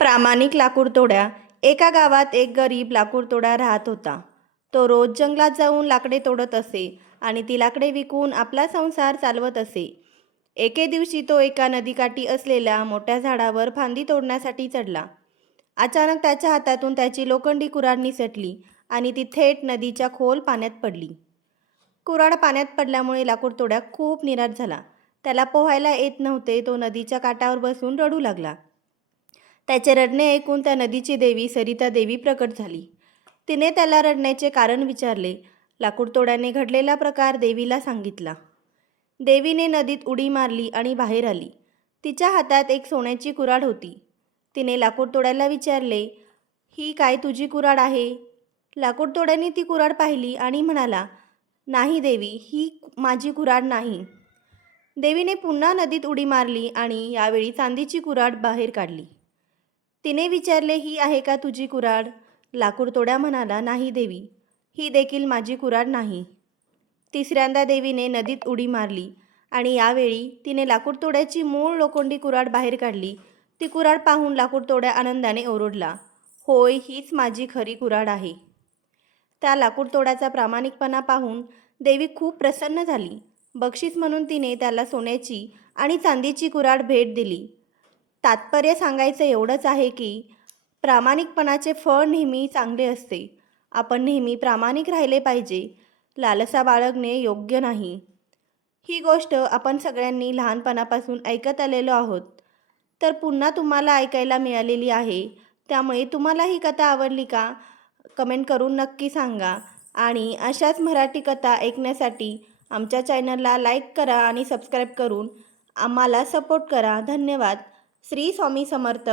प्रामाणिक लाकूडतोड्या. एका गावात एक गरीब लाकूडतोडा राहत होता. तो रोज जंगलात जाऊन लाकडे तोडत असे आणि ती लाकडे विकून आपला संसार चालवत असे. एके दिवशी तो एका नदीकाठी असलेल्या मोठ्या झाडावर फांदी तोडण्यासाठी चढला. अचानक त्याच्या हातातून त्याची लोखंडी कुऱ्हाड निसटली आणि ती थेट नदीच्या खोल पाण्यात पडली. कुऱ्हाड पाण्यात पडल्यामुळे लाकूडतोड्या खूप निराश झाला. त्याला पोहायला येत नव्हते. तो नदीच्या काठावर बसून रडू लागला. त्याचे रडणे ऐकून त्या नदीची देवी सरिता देवी प्रकट झाली. तिने त्याला रडण्याचे कारण विचारले. लाकूडतोड्याने घडलेला प्रकार देवीला सांगितला. देवीने नदीत उडी मारली आणि बाहेर आली. तिच्या हातात एक सोन्याची कुऱ्हाड होती. तिने लाकूडतोड्याला विचारले, ही काय तुझी कुऱ्हाड आहे? लाकूडतोड्याने ती कुऱ्हाड पाहिली आणि म्हणाला, नाही देवी, ही माझी कुऱ्हाड नाही. देवीने पुन्हा नदीत उडी मारली आणि यावेळी चांदीची कुऱ्हाड बाहेर काढली. तिने विचारले, ही आहे का तुझी कुऱ्हाड? लाकूडतोड्या म्हणाला, नाही देवी, ही देखील माझी कुऱ्हाड नाही. तिसऱ्यांदा देवीने नदीत उडी मारली आणि यावेळी तिने लाकूडतोड्याची मूळ लोखंडी कुऱ्हाड बाहेर काढली. ती कुऱ्हाड पाहून लाकूडतोड्या आनंदाने ओरडला, होय, हीच माझी खरी कुऱ्हाड आहे. त्या लाकूडतोड्याचा प्रामाणिकपणा पाहून देवी खूप प्रसन्न झाली. बक्षीस म्हणून तिने त्याला सोन्याची आणि चांदीची कुऱ्हाड भेट दिली. तात्पर्य सांगायचं एवढंच आहे की प्रामाणिकपणाचे फळ नेहमी चांगले असते. आपण नेहमी प्रामाणिक राहिले पाहिजे. लालसा बाळगणे योग्य नाही. ही गोष्ट आपण सगळ्यांनी लहानपणापासून ऐकत आलेलो आहोत, तर पुन्हा तुम्हाला ऐकायला मिळालेली आहे. त्यामुळे तुम्हाला ही कथा आवडली का? कमेंट करून नक्की सांगा. आणि अशाच मराठी कथा ऐकण्यासाठी आमच्या चॅनलला लाईक करा आणि सबस्क्राईब करून आम्हाला सपोर्ट करा. धन्यवाद. श्री स्वामी समर्थ.